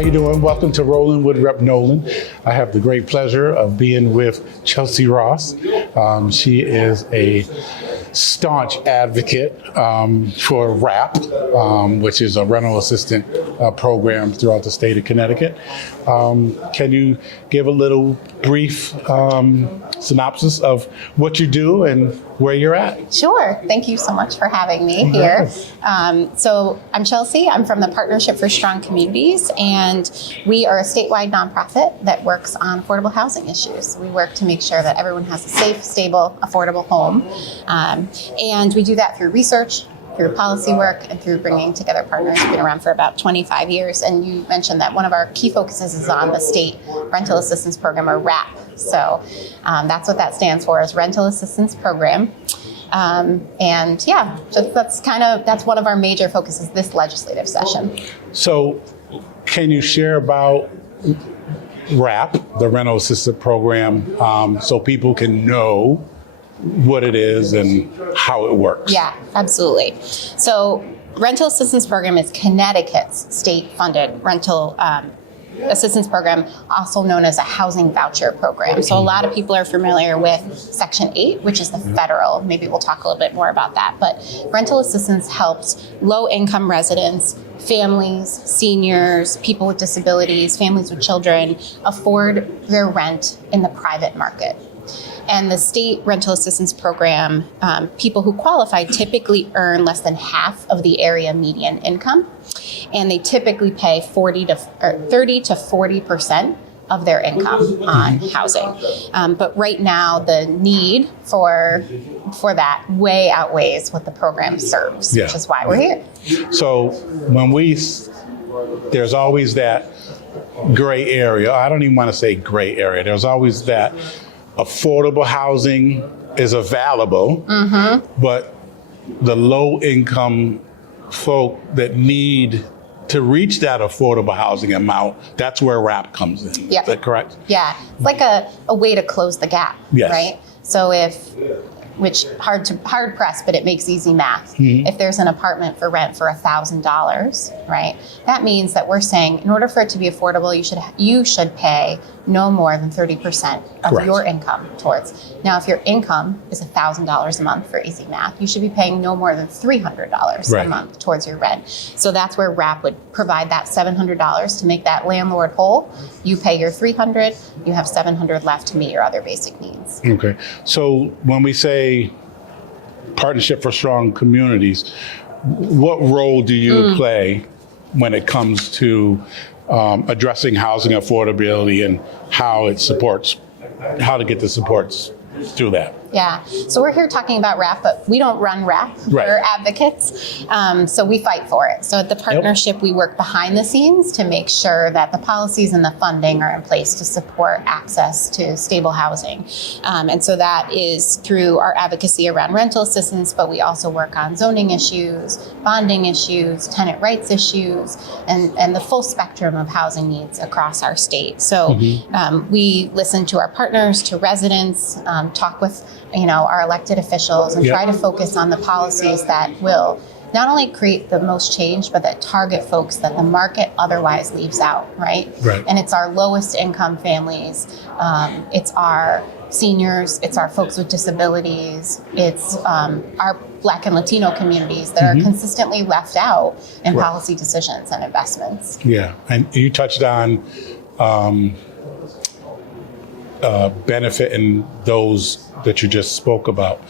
you doing? Welcome to Rollin with Rep Nolan. I have the great pleasure of being with Chelsea Ross. She is a staunch advocate for RAP, which is a rental assistance program throughout the state of Connecticut. Can you give a little brief synopsis of what you do and where you're at? Sure. Thank you so much for having me here. So I'm Chelsea. I'm from the Partnership for Strong Communities, and we are a statewide nonprofit that works on affordable housing issues. We work to make sure that everyone has a safe, stable, affordable home. And we do that through research, through policy work, and through bringing together partners. We've been around for about 25 years. And you mentioned that one of our key focuses is on the state rental assistance program, or RAP. So that's what that stands for, is Rental Assistance Program. And yeah, so that's one of our major focuses this legislative session. So can you share about RAP, the Rental Assistance Program, so people can know what it is and how it works? Yeah, absolutely. So Rental Assistance Program is Connecticut's state-funded rental assistance program, also known as a housing voucher program. So a lot of people are familiar with Section 8, which is the federal. Maybe we'll talk a little bit more about that. But rental assistance helps low-income residents, families, seniors, people with disabilities, families with children afford their rent in the private market. And the state rental assistance program, people who qualify typically earn less than half of the area median income, and they typically pay 30 to 40% of their income on housing. But right now, the need for that way outweighs what the program serves, which is why we're here. So there's always that gray area. I don't even want to say gray area. There's always that affordable housing is available, but the low-income folk that need to reach that affordable housing amount, that's where RAP comes in. Is that correct? Yeah, it's like a way to close the gap, right? So which hard pressed, but it makes easy math. If there's an apartment for rent for $1,000, right? That means that we're saying in order for it to be affordable, you should pay no more than 30% of your income towards. Now, if your income is $1,000 a month for easy math, you should be paying no more than $300 a month towards your rent. So that's where RAP would provide that $700 to make that landlord whole. You pay your $300, you have $700 left to meet your other basic needs. Okay. So when we say Partnership for Strong Communities, what role do you play when it comes to addressing housing affordability and how to get the supports through that? Yeah, so we're here talking about RAP, but we don't run RAP. We're advocates, so we fight for it. So at the partnership, we work behind the scenes to make sure that the policies and the funding are in place to support access to stable housing. And so that is through our advocacy around rental assistance, but we also work on zoning issues, bonding issues, tenant rights issues, and the full spectrum of housing needs across our state. So we listen to our partners, to residents, talk with our elected officials, and try to focus on the policies that will not only create the most change, but that target folks that the market otherwise leaves out, right? And it's our lowest income families, it's our seniors, it's our folks with disabilities, it's our Black and Latino communities that are consistently left out in policy decisions and investments. Yeah, and you touched on benefiting those that you just spoke about.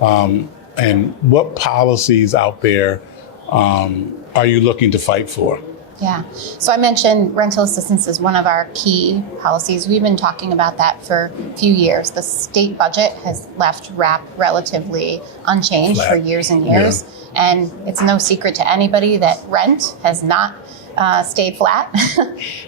And what policies out there are you looking to fight for? Yeah, so I mentioned rental assistance is one of our key policies. We've been talking about that for a few years. The state budget has left RAP relatively unchanged for years and years. And it's no secret to anybody that rent has not stayed flat.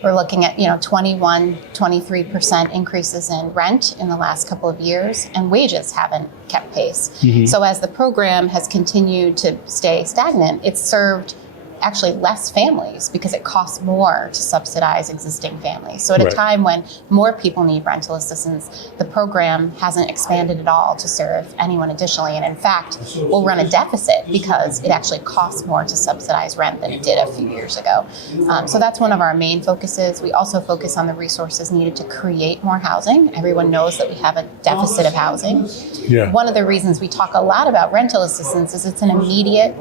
We're looking at 23% increases in rent in the last couple of years, and wages haven't kept pace. So as the program has continued to stay stagnant, it's served actually less families because it costs more to subsidize existing families. So at a Right. time when more people need rental assistance, the program hasn't expanded at all to serve anyone additionally. And in fact, will run a deficit because it actually costs more to subsidize rent than it did a few years ago. So that's one of our main focuses. We also focus on the resources needed to create more housing. Everyone knows that we have a deficit of housing. Yeah. One of the reasons we talk a lot about rental assistance is it's an immediate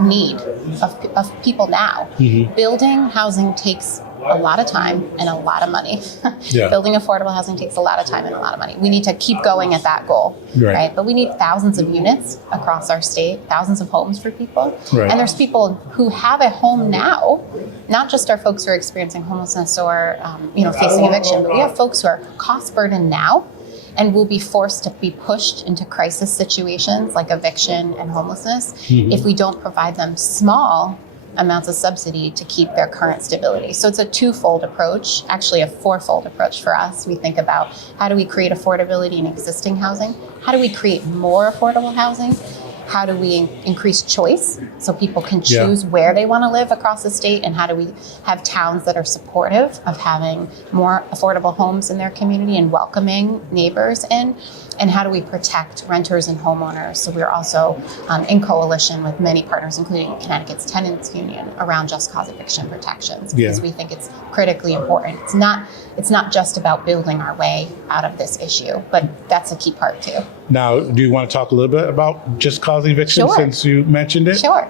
need of people now. Building housing takes a lot of time and a lot of money. Yeah. Building affordable housing takes a lot of time and a lot of money. We need to keep going at that goal, right? But we need thousands of units across our state, thousands of homes for people. Right. And there's people who have a home now, not just our folks who are experiencing homelessness or facing eviction, but we have folks who are cost burdened now and will be forced to be pushed into crisis situations like eviction and homelessness if we don't provide them small amounts of subsidy to keep their current stability. So it's a twofold approach, actually a fourfold approach for us. We think about how do we create affordability in existing housing? How do we create more affordable housing? How do we increase choice so people can choose where they want to live across the state? And how do we have towns that are supportive of having more affordable homes in their community and welcoming neighbors in? And how do we protect renters and homeowners? So we're also in coalition with many partners, including Connecticut's Tenants Union, around just cause eviction protections because we think it's critically important. It's not just about building our way out of this issue, but that's a key part too. Now, do you want to talk a little bit about just cause eviction since you mentioned it? Sure.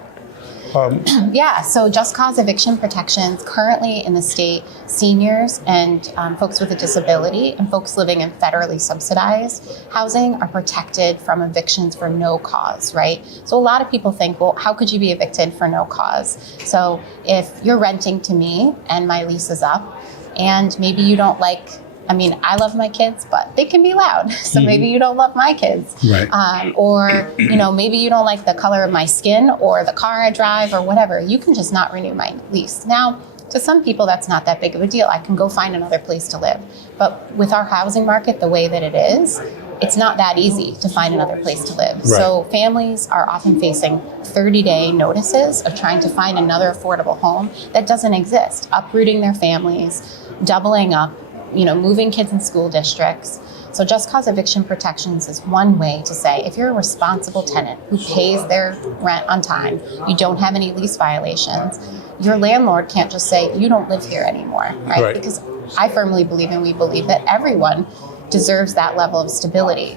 So just cause eviction protections currently in the state, seniors and folks with a disability and folks living in federally subsidized housing are protected from evictions for no cause, right? So a lot of people think, well, how could you be evicted for no cause? So if you're renting to me and my lease is up and maybe you don't like, I love my kids, but they can be loud. So maybe you don't love my kids. Right. Or maybe you don't like the color of my skin or the car I drive or whatever. You can just not renew my lease. Now, to some people, that's not that big of a deal. I can go find another place to live. But with our housing market the way that it is, it's not that easy to find another place to live. Right. So families are often facing 30-day notices of trying to find another affordable home that doesn't exist, uprooting their families, doubling up, moving kids in school districts. So just cause eviction protections is one way to say, if you're a responsible tenant who pays their rent on time, you don't have any lease violations, your landlord can't just say, you don't live here anymore, right? Because I firmly believe, and we believe, that everyone deserves that level of stability.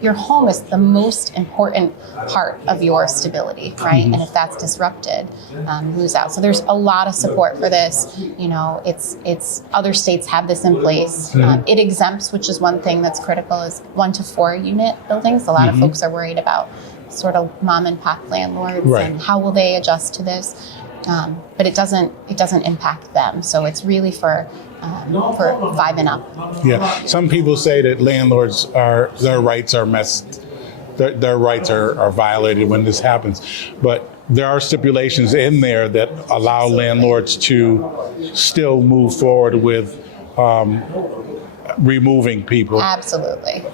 Your home is the most important part of your stability, right? And if that's disrupted, lose out. So there's a lot of support for this. It's other states have this in place. It exempts, which is one thing that's critical, is 1 to 4 unit buildings. A lot of folks are worried about sort of mom and pop landlords and how will they adjust to this. But it doesn't impact them. So it's really for 5 and up. Yeah, some people say that landlords their rights are their rights are violated when this happens, but there are stipulations in there that allow landlords to still move forward with removing people. Absolutely.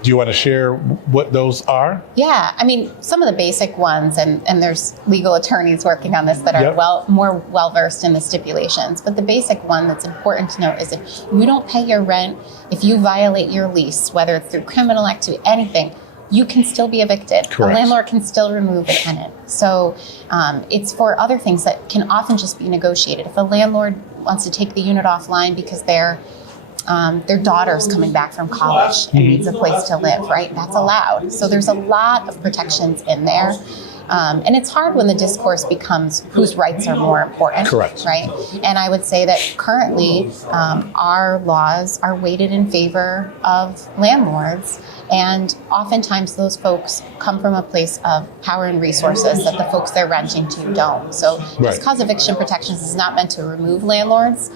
Do you want to share what those are? Yeah, some of the basic ones, and there's legal attorneys working on this that are more well-versed in the stipulations. But the basic one that's important to note is if you don't pay your rent, if you violate your lease, whether it's through criminal activity, anything, you can still be evicted. Correct. A landlord can still remove a tenant. So it's for other things that can often just be negotiated. If a landlord wants to take the unit offline because their daughter's coming back from college and needs a place to live, right? That's allowed. So there's a lot of protections in there. And it's hard when the discourse becomes whose rights are more important. Correct. Right? And I would say that currently our laws are weighted in favor of landlords. And oftentimes those folks come from a place of power and resources that the folks they're renting to don't. So just cause eviction protections is not meant to remove landlords'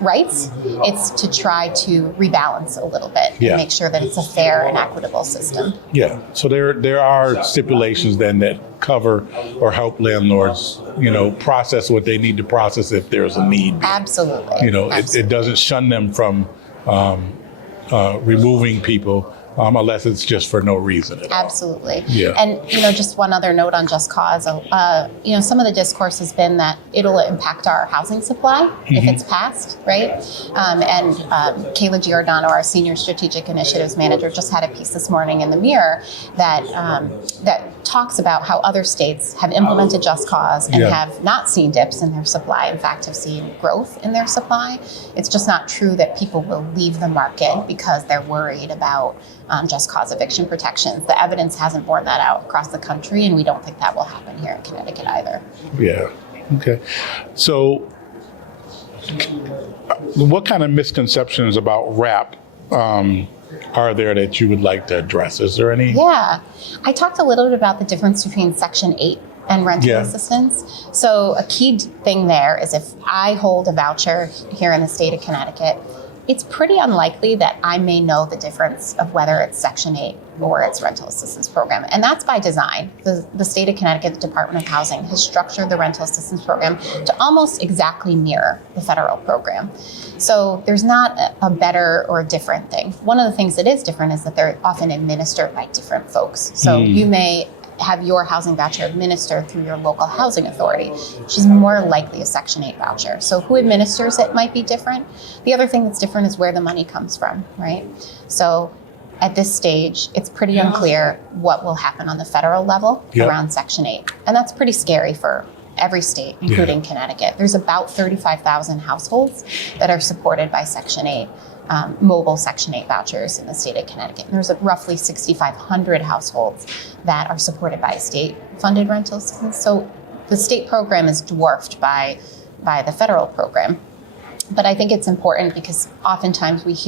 rights. It's to try to rebalance a little bit and make sure that it's a fair and equitable system. Yeah. So there are stipulations then that cover or help landlords, process what they need to process if there's a need. Absolutely. It doesn't shun them from removing people unless it's just for no reason at all. Absolutely. Yeah. And, just one other note on Just Cause, some of the discourse has been that it'll impact our housing supply if it's passed, right? And Kayla Giordano, our Senior Strategic Initiatives Manager, just had a piece this morning in the Mirror that talks about how other states have implemented Just Cause and have not seen dips in their supply. In fact, have seen growth in their supply. It's just not true that people will leave the market because they're worried about Just Cause eviction protections. The evidence hasn't borne that out across the country, and we don't think that will happen here in Connecticut either. Yeah. Okay. So, what kind of misconceptions about RAP are there that you would like to address? Is there any? Yeah. I talked a little bit about the difference between Section 8 and rental assistance. So a key thing there is if I hold a voucher here in the state of Connecticut, it's pretty unlikely that I may know the difference of whether it's Section 8 or it's rental assistance program. And that's by design. The state of Connecticut, the Department of Housing, has structured the rental assistance program to almost exactly mirror the federal program. So there's not a better or a different thing. One of the things that is different is that they're often administered by different folks. So you may have your housing voucher administered through your local housing authority, which is more likely a Section 8 voucher. So who administers it might be different. The other thing that's different is where the money comes from, right? So at this stage, it's pretty unclear what will happen on the federal level around Section 8. And that's pretty scary for every state, including Connecticut. There's about 35,000 households that are supported by Section 8. Mobile Section 8 vouchers in the state of Connecticut. And there's roughly 6,500 households that are supported by state-funded rental assistance. So the state program is dwarfed by the federal program. But I think it's important because oftentimes we've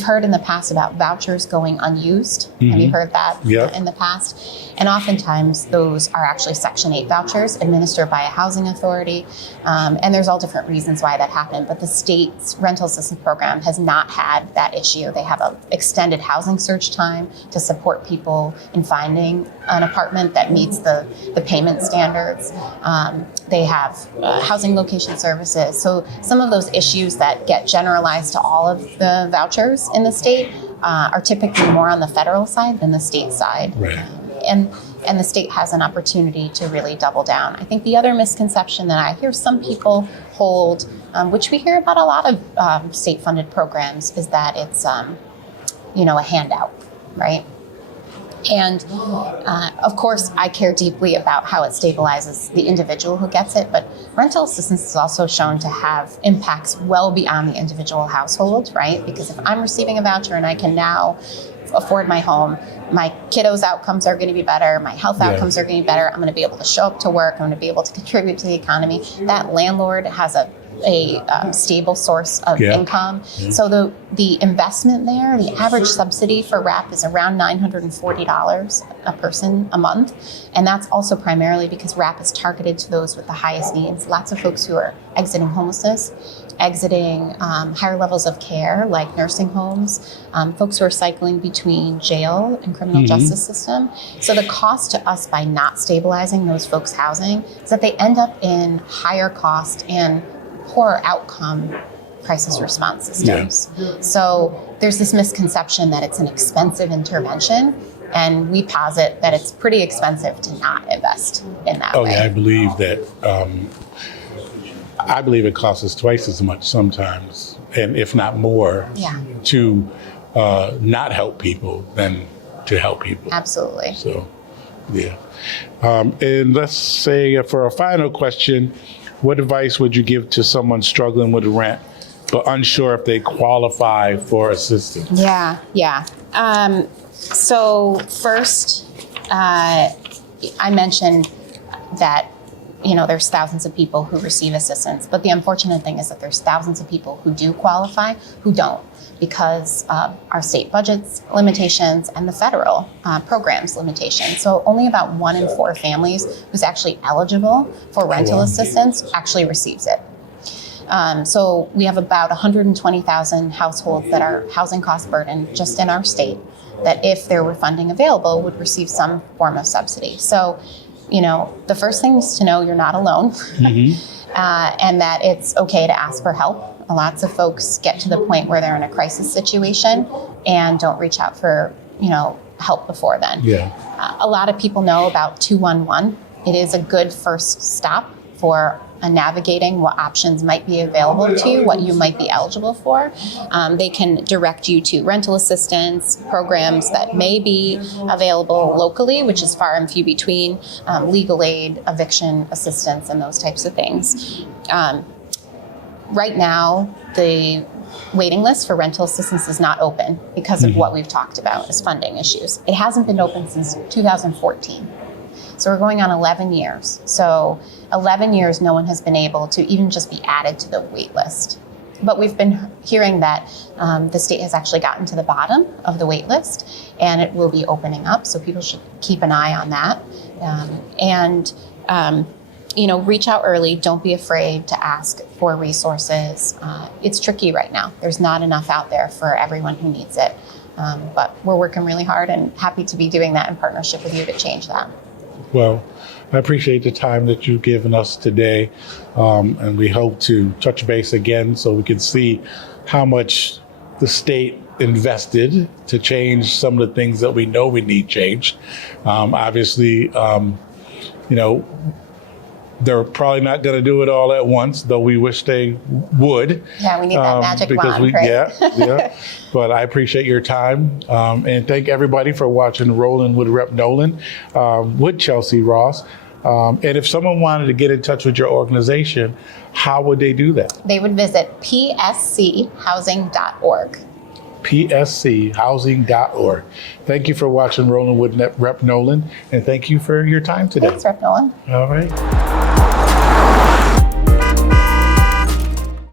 heard in the past about vouchers going unused. Have you heard that in the past? And oftentimes those are actually Section 8 vouchers administered by a housing authority. And there's all different reasons why that happened. But the state's rental assistance program has not had that issue. They have an extended housing search time to support people in finding an apartment that meets the payment standards. They have housing location services. So some of those issues that get generalized to all of the vouchers in the state are typically more on the federal side than the state side. Right. And the state has an opportunity to really double down. I think the other misconception that I hear some people hold, which we hear about a lot of state-funded programs, is that it's a handout, right? And of course, I care deeply about how it stabilizes the individual who gets it, but rental assistance is also shown to have impacts well beyond the individual household, right? Because if I'm receiving a voucher and I can now afford my home, my kiddos' outcomes are going to be better, my health outcomes are going to be better, I'm going to be able to show up to work, I'm going to be able to contribute to the economy. That landlord has a stable source of income. So the investment there, the average subsidy for RAP is around $940 a person a month. And that's also primarily because RAP is targeted to those with the highest needs. Lots of folks who are exiting homelessness, exiting higher levels of care like nursing homes, folks who are cycling between jail and criminal justice system. So the cost to us by not stabilizing those folks' housing is that they end up in higher cost and poorer outcome crisis response systems. So there's this misconception that it's an expensive intervention, and we posit that it's pretty expensive to not invest in that way. I believe that. I believe it costs us twice as much sometimes, and if not more, to not help people than to help people. Absolutely. So, and let's say for a final question, what advice would you give to someone struggling with rent but unsure if they qualify for assistance? So first, I mentioned that there's thousands of people who receive assistance, but the unfortunate thing is that there's thousands of people who do qualify who don't because of our state budget's limitations and the federal program's limitations. So only about 1 in 4 families who's actually eligible for rental assistance actually receives it. So we have about 120,000 households that are housing cost burden just in our state that if there were funding available would receive some form of subsidy. So the first thing is to know you're not alone and that it's okay to ask for help Lots of folks get to the point where they're in a crisis situation and don't reach out for, help before then. Yeah. A lot of people know about 211. It is a good first stop for navigating what options might be available to you, what you might be eligible for. They can direct you to rental assistance programs that may be available locally, which is far and few between, legal aid, eviction assistance, and those types of things. Right now, the waiting list for rental assistance is not open because of what we've talked about as funding issues. It hasn't been open since 2014. So we're going on 11 years. So 11 years, no one has been able to even just be added to the wait list. But we've been hearing that the state has actually gotten to the bottom of the wait list, and it will be opening up. So people should keep an eye on that. Reach out early. Don't be afraid to ask for resources. It's tricky right now. There's not enough out there for everyone who needs it. But we're working really hard and happy to be doing that in partnership with you to change that. Well, I appreciate the time that you've given us today, and we hope to touch base again so we can see how much the state invested to change some of the things that we know we need changed. Obviously, they're probably not going to do it all at once, though we wish they would. Yeah, we need that magic wand, right? Yeah. But I appreciate your time, and thank everybody for watching Rollin with Rep Nolan with Chelsea Ross. And if someone wanted to get in touch with your organization, how would they do that? They would visit pschousing.org. pschousing.org. Thank you for watching Rollin with Rep Nolan, and thank you for your time today. Thanks, Rep Nolan. All right.